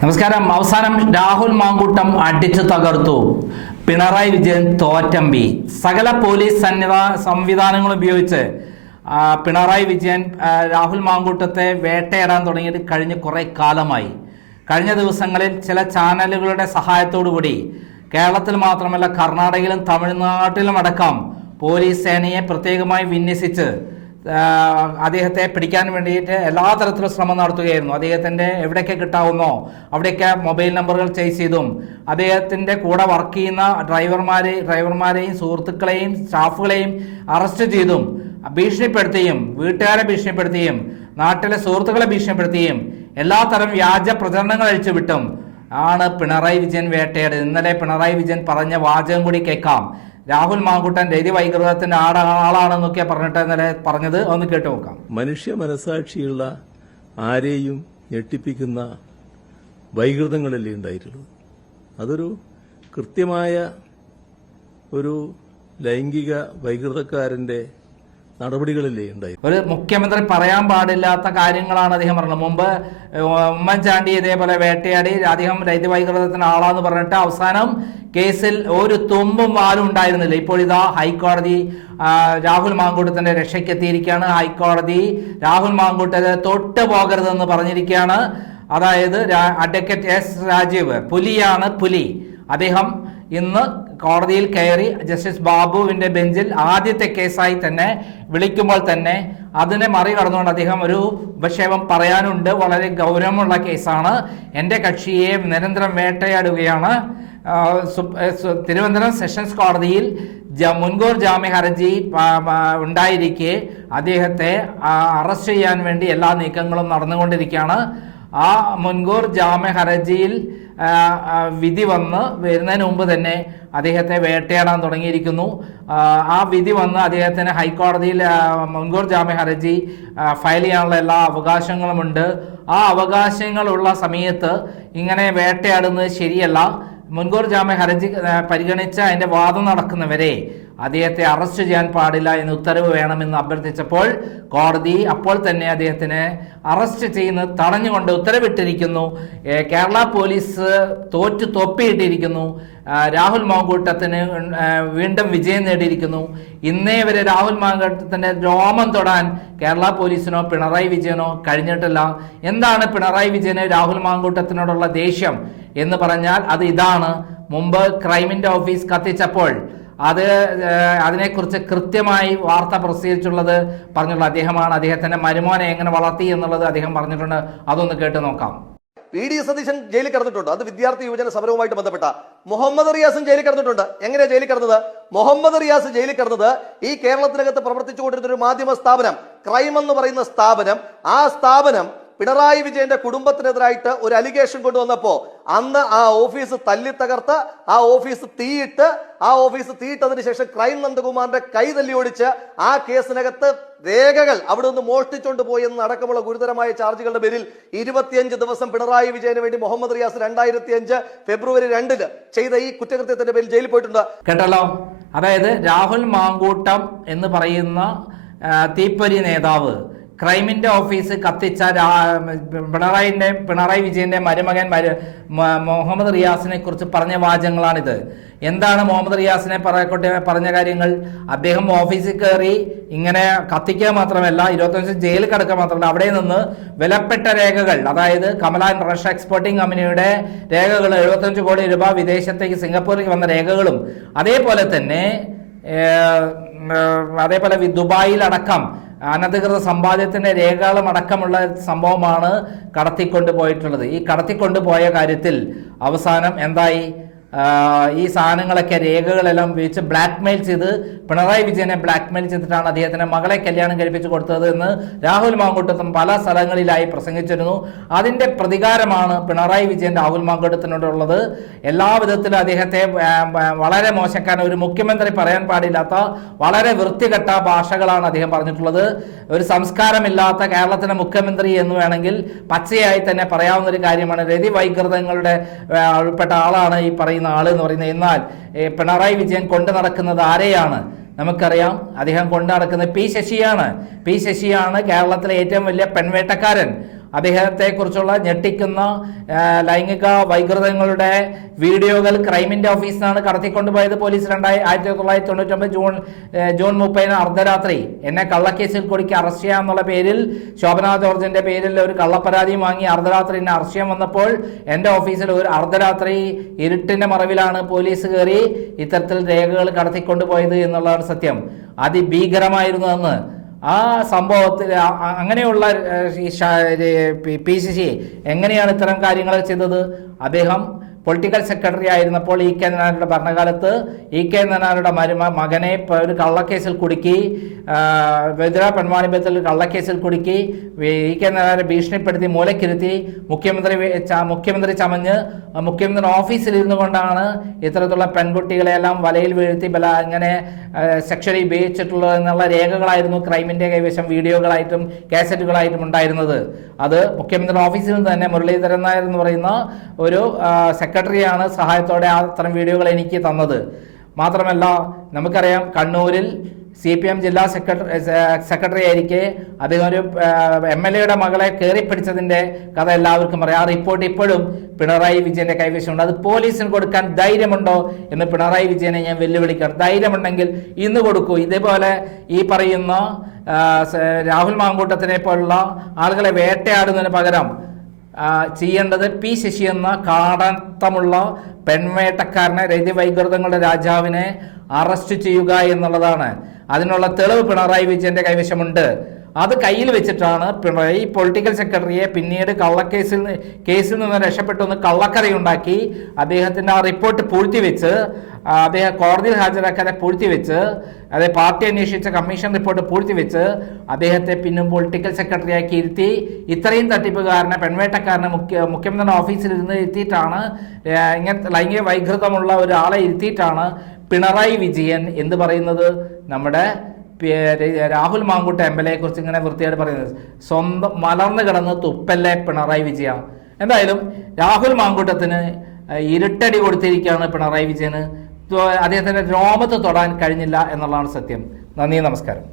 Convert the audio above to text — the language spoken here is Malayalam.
നമസ്കാരം. അവസാനം രാഹുൽ മാങ്കൂട്ടം അടിച്ചു തകർത്തു. പിണറായി വിജയൻ തോറ്റമ്പി. സകല പോലീസ് സന്നിധാ സംവിധാനങ്ങൾ ഉപയോഗിച്ച് പിണറായി വിജയൻ രാഹുൽ മാങ്കൂട്ടത്തെ വേട്ടയിടാൻ തുടങ്ങിയിട്ട് കഴിഞ്ഞ കുറേ കാലമായി. കഴിഞ്ഞ ദിവസങ്ങളിൽ ചില ചാനലുകളുടെ കൂടി കേരളത്തിൽ മാത്രമല്ല കർണാടകയിലും തമിഴ്നാട്ടിലും അടക്കം പോലീസ് സേനയെ പ്രത്യേകമായി വിന്യസിച്ച് അദ്ദേഹത്തെ പിടിക്കാൻ വേണ്ടിയിട്ട് എല്ലാ തരത്തിലും ശ്രമം നടത്തുകയായിരുന്നു. അദ്ദേഹത്തിന്റെ എവിടെയൊക്കെ കിട്ടാവുന്നോ അവിടെയൊക്കെ മൊബൈൽ നമ്പറുകൾ ചേസ് ചെയ്തും അദ്ദേഹത്തിന്റെ കൂടെ വർക്ക് ചെയ്യുന്ന ഡ്രൈവർമാരെ ഡ്രൈവർമാരെയും സുഹൃത്തുക്കളെയും സ്റ്റാഫുകളെയും അറസ്റ്റ് ചെയ്തും ഭീഷണിപ്പെടുത്തുകയും വീട്ടുകാരെ ഭീഷണിപ്പെടുത്തുകയും നാട്ടിലെ സുഹൃത്തുക്കളെ ഭീഷണിപ്പെടുത്തുകയും എല്ലാ തരം വ്യാജ പ്രചരണങ്ങൾ അഴിച്ചുവിട്ടും ആണ് പിണറായി വിജയൻ വേട്ടയാടിയത്. ഇന്നലെ പിണറായി വിജയൻ പറഞ്ഞ വാചകം കൂടി കേൾക്കാം. രാഹുൽ മാങ്കുട്ടൻ രതി വൈകൃതത്തിന്റെ ആളാണെന്നൊക്കെ പറഞ്ഞിട്ട് ഇന്നലെ പറഞ്ഞത്. ഒന്ന് കേട്ടു നോക്കാം. മനുഷ്യ മനസാക്ഷിയുള്ള ആരെയും ഞെട്ടിപ്പിക്കുന്ന വൈകൃതങ്ങളല്ലേ ഉണ്ടായിട്ടുള്ളത് അതൊരു കൃത്യമായ ഒരു ലൈംഗിക വൈകൃതക്കാരന്റെ നടപടികളല്ലേ ഉണ്ടായി. ഒരു മുഖ്യമന്ത്രി പറയാൻ പാടില്ലാത്ത കാര്യങ്ങളാണ് അദ്ദേഹം പറഞ്ഞത്. മുമ്പ് ഉമ്മൻചാണ്ടി ഇതേപോലെ വേട്ടയാടി അദ്ദേഹം രൈതവൈകൃതത്തിന് ആളാന്ന് പറഞ്ഞിട്ട് അവസാനം കേസിൽ ഒരു തുമ്പും വാലും ഉണ്ടായിരുന്നില്ല. ഇപ്പോൾ ഇതാ ഹൈക്കോടതി രാഹുൽ മാങ്കൂട്ടത്തിന്റെ രക്ഷയ്ക്കെത്തിയിരിക്കുകയാണ്. ഹൈക്കോടതി രാഹുൽ മാങ്കൂട്ടത്തെ തൊട്ട് പോകരുതെന്ന് പറഞ്ഞിരിക്കുകയാണ്. അതായത് അഡ്വക്കേറ്റ് എസ് രാജീവ് പുലിയാണ് പുലി. അദ്ദേഹം ഇന്ന് കോടതിയിൽ കയറി ജസ്റ്റിസ് ബാബുവിന്റെ ബെഞ്ചിൽ ആദ്യത്തെ കേസായി തന്നെ വിളിക്കുമ്പോൾ തന്നെ അതിനെ മറികടന്നുകൊണ്ട് അദ്ദേഹം ഒരു ഉപക്ഷേപം പറയാനുണ്ട്. വളരെ ഗൗരവമുള്ള കേസാണ്. എന്റെ കക്ഷിയെ നിരന്തരം വേട്ടയാടുകയാണ്. തിരുവനന്തപുരം സെഷൻസ് കോടതിയിൽ മുൻകൂർ ജാമ്യ ഹർജി ഉണ്ടായിരിക്കെ അദ്ദേഹത്തെ അറസ്റ്റ് ചെയ്യാൻ വേണ്ടി എല്ലാ നീക്കങ്ങളും നടന്നുകൊണ്ടിരിക്കുകയാണ് ആ മുൻകൂർ ജാമ്യ ഹർജിയിൽ വിധി വന്ന് വരുന്നതിന് മുമ്പ് തന്നെ അദ്ദേഹത്തെ വേട്ടയാടാൻ തുടങ്ങിയിരിക്കുന്നു. ആ, വിധി വന്ന് അദ്ദേഹത്തിന് ഹൈക്കോടതിയിൽ മുൻകൂർ ജാമ്യ ഹർജി ഫയൽ ചെയ്യാനുള്ള എല്ലാ അവകാശങ്ങളുമുണ്ട്. ആ അവകാശങ്ങളുള്ള സമയത്ത് ഇങ്ങനെ വേട്ടയാടുന്നത് ശരിയല്ല. മുൻകൂർ ജാമ്യ ഹർജി പരിഗണിച്ച അതിന്റെ വാദം നടക്കുന്നവരെ അദ്ദേഹത്തെ അറസ്റ്റ് ചെയ്യാൻ പാടില്ല എന്ന് ഉത്തരവ് വേണമെന്ന് അഭ്യർത്ഥിച്ചപ്പോൾ കോടതി അപ്പോൾ തന്നെ അദ്ദേഹത്തിന് അറസ്റ്റ് ചെയ്യുന്നത് തടഞ്ഞുകൊണ്ട് ഉത്തരവിട്ടിരിക്കുന്നു. കേരള പോലീസ് തോറ്റു തൊപ്പിയിട്ടിരിക്കുന്നു. രാഹുൽ മാങ്കൂട്ടത്തിന് വീണ്ടും വിജയം നേടിയിരിക്കുന്നു. ഇന്നേ വരെ രാഹുൽ മാങ്കൂട്ടത്തിന്റെ രോമം തൊടാൻ കേരള പോലീസിനോ പിണറായി വിജയനോ കഴിഞ്ഞിട്ടില്ല. എന്താണ് പിണറായി വിജയന് രാഹുൽ മാങ്കൂട്ടത്തിനോടുള്ള ദേഷ്യം എന്ന് പറഞ്ഞാൽ അത് ഇതാണ്. മുമ്പ് ക്രൈമിന്റെ ഓഫീസ് കത്തിച്ചപ്പോൾ അത് അതിനെക്കുറിച്ച് കൃത്യമായി വാർത്ത പ്രസിദ്ധീകരിച്ചുള്ളത് പറഞ്ഞുള്ള അദ്ദേഹമാണ്. അദ്ദേഹത്തിന്റെ മരുമോനെ എങ്ങനെ വളർത്തി എന്നുള്ളത് അദ്ദേഹം പറഞ്ഞിട്ടുണ്ട്. അതൊന്ന് കേട്ട് നോക്കാം. പി. ഡി. സതീശൻ ജയിലിൽ കിടന്നിട്ടുണ്ട്. അത് വിദ്യാർത്ഥി യുവജന സമരവുമായിട്ട് ബന്ധപ്പെട്ട മുഹമ്മദ് റിയാസും ജയിലിൽ കിടന്നിട്ടുണ്ട്. എങ്ങനെയാ ജയിലിൽ കിടന്നത്? മുഹമ്മദ് റിയാസ് ജയിലിൽ കിടന്നത് ഈ കേരളത്തിനകത്ത് പ്രവർത്തിച്ചുകൊണ്ടിരുന്ന ഒരു മാധ്യമ സ്ഥാപനം ക്രൈം എന്ന് പറയുന്ന സ്ഥാപനം ആ സ്ഥാപനം പിണറായി വിജയന്റെ കുടുംബത്തിനെതിരായിട്ട് ഒരു അലിഗേഷൻ കൊണ്ടുവന്നപ്പോ അന്ന് ആ ഓഫീസ് തല്ലി തകർത്ത് ആ ഓഫീസ് തീയിട്ട് ആ ഓഫീസ് തീയിട്ടതിന് ശേഷം ക്രൈം നന്ദകുമാറിന്റെ കൈ തല്ലി ഓടിച്ച് ആ കേസിനകത്ത് രേഖകൾ അവിടെ നിന്ന് മോഷ്ടിച്ചുകൊണ്ട് പോയി എന്ന് അടക്കമുള്ള ഗുരുതരമായ ചാർജുകളുടെ പേരിൽ ഇരുപത്തിയഞ്ച് ദിവസം പിണറായി വിജയന് വേണ്ടി മുഹമ്മദ് റിയാസ് രണ്ടായിരത്തി അഞ്ച് ഫെബ്രുവരി രണ്ടിന് ചെയ്ത ഈ കുറ്റകൃത്യത്തിന്റെ പേരിൽ ജയിലിൽ പോയിട്ടുണ്ട്. കേട്ടല്ലോ? അതായത് രാഹുൽ മാങ്കൂട്ടം എന്ന് പറയുന്ന തീപ്പൊരി നേതാവ് ക്രൈമിന്റെ ഓഫീസ് കത്തിച്ച പിണറായിന്റെ പിണറായി വിജയന്റെ മരുമകൻ മുഹമ്മദ് റിയാസിനെ കുറിച്ച് പറഞ്ഞ വാചകങ്ങളാണിത്. എന്താണ് മുഹമ്മദ് റിയാസിനെ പറയക്കോട്ടെ പറഞ്ഞ കാര്യങ്ങൾ? അദ്ദേഹം ഓഫീസിൽ കയറി ഇങ്ങനെ കത്തിക്കുക മാത്രമല്ല ഇരുപത്തഞ്ച് ജയിലിൽ കിടക്കുക മാത്രമല്ല അവിടെ നിന്ന് വിലപ്പെട്ട രേഖകൾ അതായത് കമലാൻ റഷ് എക്സ്പോർട്ടിംഗ് കമ്പനിയുടെ രേഖകൾ എഴുപത്തഞ്ച് കോടി രൂപ വിദേശത്തേക്ക് സിംഗപ്പൂരിലേക്ക് വന്ന രേഖകളും അതേപോലെ തന്നെ അതേപോലെ ദുബായിലടക്കം അനധികൃത സമ്പാദ്യത്തിന്റെ രേഖകളും അടക്കമുള്ള സംഭവമാണ് കടത്തിക്കൊണ്ടുപോയിട്ടുള്ളത്. ഈ കടത്തിക്കൊണ്ടുപോയ കാര്യത്തിൽ അവസാനം എന്തായി? ഈ സാധനങ്ങളൊക്കെ രേഖകളെല്ലാം ഉപയോഗിച്ച് ബ്ലാക്ക് മെയിൽ ചെയ്ത് പിണറായി വിജയനെ ബ്ലാക്ക് മെയിൽ ചെയ്തിട്ടാണ് അദ്ദേഹത്തിന്റെ മകളെ കല്യാണം കഴിപ്പിച്ചു കൊടുത്തത് എന്ന് രാഹുൽ മാങ്കൂട്ടത്തും പല സ്ഥലങ്ങളിലായി പ്രസംഗിച്ചിരുന്നു. അതിന്റെ പ്രതികാരമാണ് പിണറായി വിജയൻ രാഹുൽ മാങ്കൂട്ടത്തിനോടുള്ളത്. എല്ലാ വിധത്തിലും അദ്ദേഹത്തെ വളരെ മോശക്കാരൻ ഒരു മുഖ്യമന്ത്രി പറയാൻ പാടില്ലാത്ത വളരെ വൃത്തികെട്ട ഭാഷകളാണ് അദ്ദേഹം പറഞ്ഞിട്ടുള്ളത്. ഒരു സംസ്കാരമില്ലാത്ത കേരളത്തിന്റെ മുഖ്യമന്ത്രി എന്ന് വേണമെങ്കിൽ പച്ചയായി തന്നെ പറയാവുന്ന ഒരു കാര്യമാണ്. രതി വൈകൃതങ്ങളുടെ ഉൾപ്പെട്ട ആളാണ് ഈ പറയുന്ന ആൾ എന്ന് പറയുന്നത് എന്നാൽ പിണറായി വിജയൻ കൊണ്ടു നടക്കുന്നത് ആരെയാണ്? നമുക്കറിയാം അദ്ദേഹം കൊണ്ടു നടക്കുന്നത് പി ശശിയാണ്. പി ശശിയാണ് കേരളത്തിലെ ഏറ്റവും വലിയ പെൺവേട്ടക്കാരൻ. അദ്ദേഹത്തെ കുറിച്ചുള്ള ഞെട്ടിക്കുന്ന ലൈംഗിക വൈകൃതങ്ങളുടെ വീഡിയോകൾ ക്രൈമിന്റെ ഓഫീസിൽ നിന്നാണ് കടത്തിക്കൊണ്ടുപോയത്. പോലീസ് രണ്ടായി ആയിരത്തി തൊള്ളായിരത്തി തൊണ്ണൂറ്റൊമ്പത് ജൂൺ ജൂൺ മുപ്പതിന് അർദ്ധരാത്രി എന്നെ കള്ളക്കേസിൽ കുടുക്കി അറസ്റ്റ് ചെയ്യാമെന്നുള്ള പേരിൽ ശോഭന ജോർജിന്റെ പേരിൽ ഒരു കള്ളപ്പരാതിയും വാങ്ങി അർദ്ധരാത്രി എന്നെ അറസ്റ്റ് ചെയ്യാൻ വന്നപ്പോൾ എന്റെ ഓഫീസിൽ ഒരു അർദ്ധരാത്രി ഇരുട്ടിന്റെ മറവിലാണ് പോലീസ് കയറി ഇത്തരത്തിൽ രേഖകൾ കടത്തിക്കൊണ്ടുപോയത് എന്നുള്ളതാണ് സത്യം. അതിഭീകരമായിരുന്നു അന്ന്. ആ സംഭവത്തിൽ അങ്ങനെയുള്ള പി സി സി എങ്ങനെയാണ് ഇത്തരം കാര്യങ്ങൾ ചെയ്തത്? അദ്ദേഹം പൊളിറ്റിക്കൽ സെക്രട്ടറി ആയിരുന്നപ്പോൾ ഇ കെ നായരുടെ ഭരണകാലത്ത് ഇ കെ നായരുടെ മരുമ മകനെ ഒരു കള്ളക്കേസിൽ കുടുക്കി വെതിര പെൺവാണിഭ്യത്തിൽ കള്ളക്കേസിൽ കുടുക്കി ഇ കെ നായരെ ഭീഷണിപ്പെടുത്തി മൂലക്കിരുത്തി മുഖ്യമന്ത്രി മുഖ്യമന്ത്രി ചമഞ്ഞ് മുഖ്യമന്ത്രി ഓഫീസിൽ ഇരുന്നു കൊണ്ടാണ് ഇത്തരത്തിലുള്ള പെൺകുട്ടികളെ എല്ലാം വലയിൽ വീഴ്ത്തി ബല ഇങ്ങനെ സെക്ഷലി ഉപയോഗിച്ചിട്ടുള്ളത് എന്നുള്ള രേഖകളായിരുന്നു ക്രൈമിന്റെ കൈവശം വീഡിയോകളായിട്ടും കാസറ്റുകളായിട്ടും ഉണ്ടായിരുന്നത്. അത് മുഖ്യമന്ത്രി ഓഫീസിൽ നിന്ന് തന്നെ മുരളീധരൻ നായർ എന്ന് പറയുന്ന ഒരു ആ, സെക്രട്ടറിയാണ് സഹായത്തോടെ അത്തരം വീഡിയോകൾ എനിക്ക് തന്നത്. മാത്രമല്ല നമുക്കറിയാം കണ്ണൂരിൽ സി പി എം ജില്ലാ സെക്രട്ടറി സെക്രട്ടറി ആയിരിക്കെ അദ്ദേഹം ഒരു എം എൽ എയുടെ മകളെ കയറിപ്പിടിച്ചതിന്റെ കഥ എല്ലാവർക്കും അറിയാം. ആ റിപ്പോർട്ട് ഇപ്പോഴും പിണറായി വിജയന്റെ കൈവശമുണ്ട്. അത് പോലീസിന് കൊടുക്കാൻ ധൈര്യമുണ്ടോ എന്ന് പിണറായി വിജയനെ ഞാൻ വെല്ലുവിളിക്കണം. ധൈര്യമുണ്ടെങ്കിൽ ഇന്ന് കൊടുക്കൂ. ഇതേപോലെ ഈ പറയുന്ന രാഹുൽ മാങ്കൂട്ടത്തിനെ പോലുള്ള ആളുകളെ വേട്ടയാടുന്നതിന് പകരം ചെയ്യേണ്ടത് പി ശശി എന്ന കാടത്തമുള്ള പെൺവേട്ടക്കാരനെ രതിവൈകൃതങ്ങളുടെ രാജാവിനെ അറസ്റ്റ് ചെയ്യുക എന്നുള്ളതാണ്. അതിനുള്ള തെളിവ് പിണറായി വിജയന്റെ കൈവശമുണ്ട്. അത് കയ്യിൽ വെച്ചിട്ടാണ് പിണറായി പൊളിറ്റിക്കൽ സെക്രട്ടറിയെ പിന്നീട് കള്ളക്കേസിൽ കേസിൽ നിന്ന് രക്ഷപ്പെട്ടൊന്ന് കള്ളക്കഥയുണ്ടാക്കി അദ്ദേഹത്തിന്റെ ആ റിപ്പോർട്ട് പൂഴ്ത്തിവെച്ച് അദ്ദേഹം കോടതിയിൽ ഹാജരാക്കാതെ പൂഴ്ത്തിവെച്ച് അതായത് പാർട്ടി അന്വേഷിച്ച കമ്മീഷൻ റിപ്പോർട്ട് പൂഴ്ത്തിവെച്ച് അദ്ദേഹത്തെ പിന്നും പൊളിറ്റിക്കൽ സെക്രട്ടറിയാക്കി ഇരുത്തി. ഇത്രയും തട്ടിപ്പുകാരനെ പെൺവേട്ടക്കാരനെ മുഖ്യ മുഖ്യമന്ത്രിയുടെ ഓഫീസിൽ ഇരുന്ന് ഇരുത്തിയിട്ടാണ് ഇങ്ങനെ ഇങ്ങനത്തെ ലൈംഗിക വൈകൃതമുള്ള ഒരാളെ ഇരുത്തിയിട്ടാണ് പിണറായി വിജയൻ എന്ന് പറയുന്നത്? നമ്മുടെ രാഹുൽ മാങ്കൂട്ട എം എൽ എയെ കുറിച്ച് ഇങ്ങനെ വൃത്തിയായിട്ട് പറയുന്നത്. സ്വന്തം മലർന്നു കിടന്ന് തുപ്പല്ലേ പിണറായി വിജയ എന്തായാലും രാഹുൽ മാങ്കൂട്ടത്തിന് ഇരുട്ടടി കൊടുത്തിരിക്കുകയാണ് പിണറായി വിജയന്. അദ്ദേഹത്തിന്റെ രോമത്ത് തൊടാൻ കഴിഞ്ഞില്ല എന്നുള്ളതാണ് സത്യം. നന്ദി നമസ്കാരം.